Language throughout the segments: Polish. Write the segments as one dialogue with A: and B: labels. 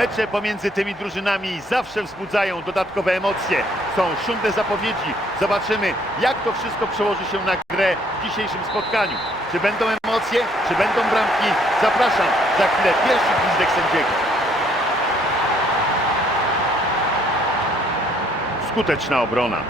A: Mecze pomiędzy tymi drużynami zawsze wzbudzają dodatkowe emocje. Są szumne zapowiedzi. Zobaczymy, jak to wszystko przełoży się na grę w dzisiejszym spotkaniu. Czy będą emocje, czy będą bramki? Zapraszam za chwilę pierwszy gwizdek sędziego. Skuteczna obrona.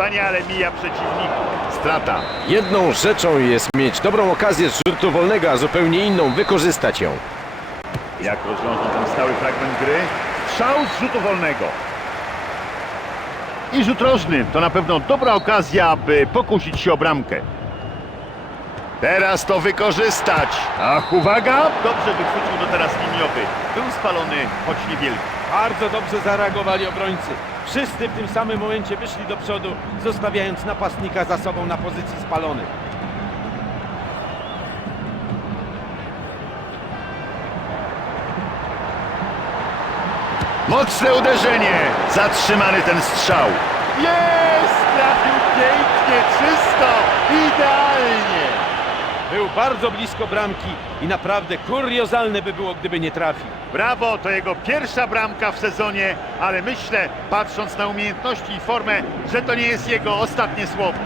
A: Wspaniale mija przeciwnik. Strata.
B: Jedną rzeczą jest mieć dobrą okazję z rzutu wolnego, a zupełnie inną wykorzystać ją.
A: Jak rozwiązał ten stały fragment gry? Strzał z rzutu wolnego. I rzut rożny to na pewno dobra okazja, aby pokusić się o bramkę. Teraz to wykorzystać. Ach, uwaga! Dobrze wychwycił do teraz liniowy. Był spalony, choć niewielki.
C: Bardzo dobrze zareagowali obrońcy. Wszyscy w tym samym momencie wyszli do przodu, zostawiając napastnika za sobą na pozycji spalonej.
A: Mocne uderzenie! Zatrzymany ten strzał. Jest! Trafił pięknie, czysto, idealnie!
C: Był bardzo blisko bramki i naprawdę kuriozalne by było, gdyby nie trafił.
A: Brawo, to jego pierwsza bramka w sezonie, ale myślę, patrząc na umiejętności i formę, że to nie jest jego ostatnie słowo.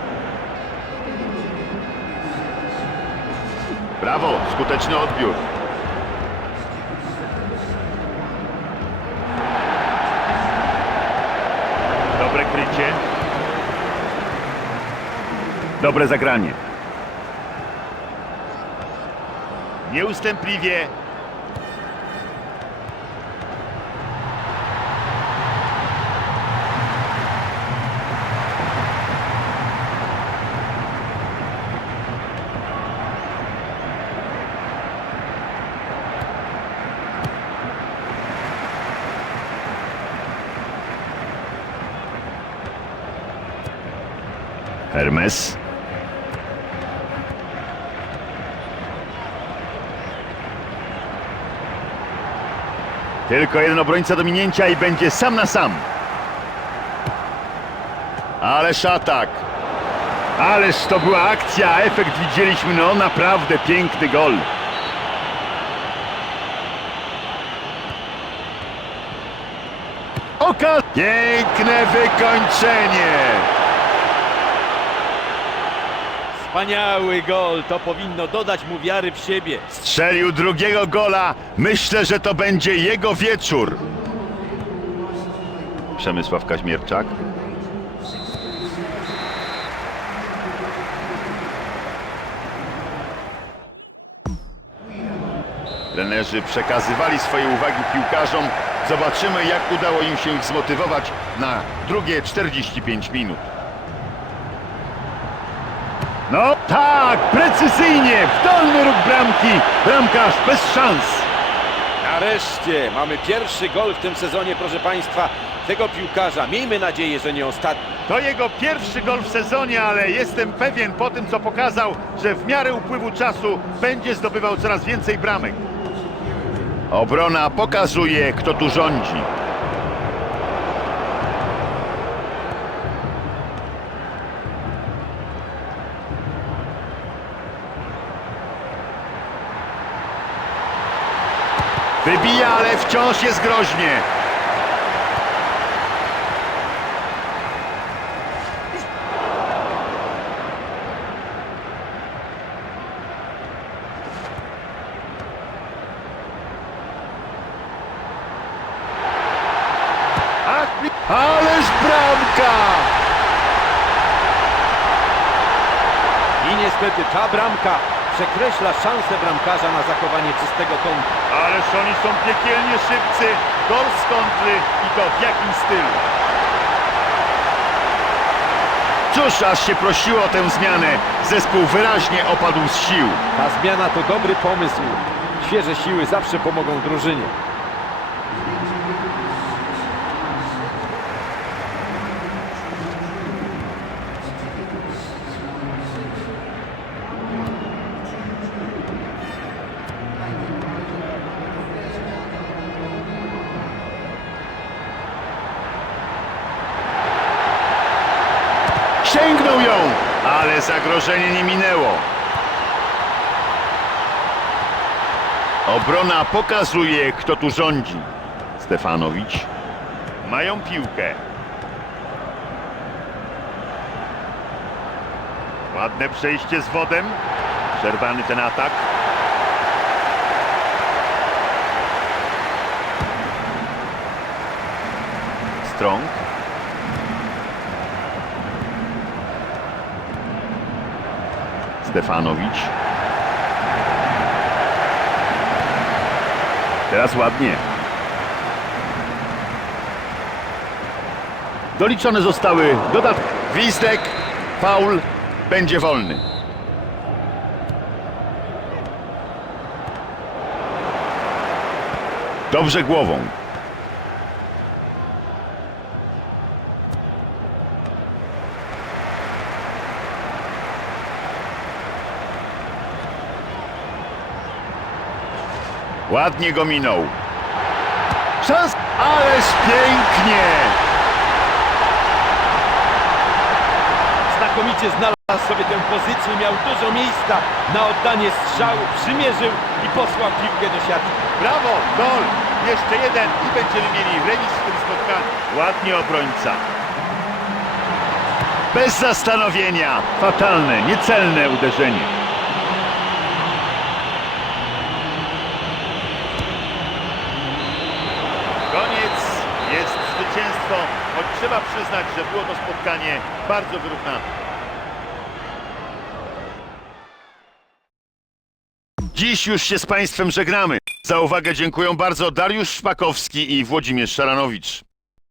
A: Brawo, skuteczny odbiór. Dobre krycie. Dobre zagranie. Nieustępliwie Hermes. Tylko jeden obrońca do minięcia i będzie sam na sam. Ależ atak. Ależ to była akcja, efekt widzieliśmy, no naprawdę piękny gol. Oka... Piękne wykończenie.
C: Wspaniały gol, to powinno dodać mu wiary w siebie.
A: Strzelił drugiego gola. Myślę, że to będzie jego wieczór. Przemysław Kaźmierczak. Trenerzy przekazywali swoje uwagi piłkarzom. Zobaczymy, jak udało im się ich zmotywować na drugie 45 minut. No tak, precyzyjnie, w dolny róg bramki. Bramkarz bez szans.
C: Nareszcie mamy pierwszy gol w tym sezonie, proszę Państwa, tego piłkarza. Miejmy nadzieję, że nie ostatni.
A: To jego pierwszy gol w sezonie, ale jestem pewien po tym, co pokazał, że w miarę upływu czasu będzie zdobywał coraz więcej bramek. Obrona pokazuje, kto tu rządzi. Wybija, ale wciąż jest groźnie. Ależ bramka!
C: I niestety ta bramka przekreśla szansę bramkarza na zachowanie czystego kąta.
A: Ależ oni są piekielnie szybcy. Gol z kontry i to w jakim stylu. Cóż, aż się prosiło o tę zmianę. Zespół wyraźnie opadł z sił.
C: Ta zmiana to dobry pomysł. Świeże siły zawsze pomogą drużynie.
A: Ale zagrożenie nie minęło. Obrona pokazuje, kto tu rządzi. Stefanowicz. Mają piłkę. Ładne przejście z wodem. Przerwany ten atak. Strong. Stefanowicz. Teraz ładnie. Doliczone zostały dodatki. Gwizdek, faul, będzie wolny. Dobrze głową. Ładnie go minął. Szans, ależ pięknie!
C: Znakomicie znalazł sobie tę pozycję, miał dużo miejsca na oddanie strzału, przymierzył i posłał piłkę do siatki.
A: Brawo, gol! Jeszcze jeden i będziemy mieli remis w tym spotkaniu. Ładnie obrońca. Bez zastanowienia. Fatalne, niecelne uderzenie. Trzeba przyznać, że było to spotkanie bardzo wyrównane. Dziś już się z Państwem żegnamy. Za uwagę dziękuję bardzo Dariusz Szpakowski i Włodzimierz Szaranowicz.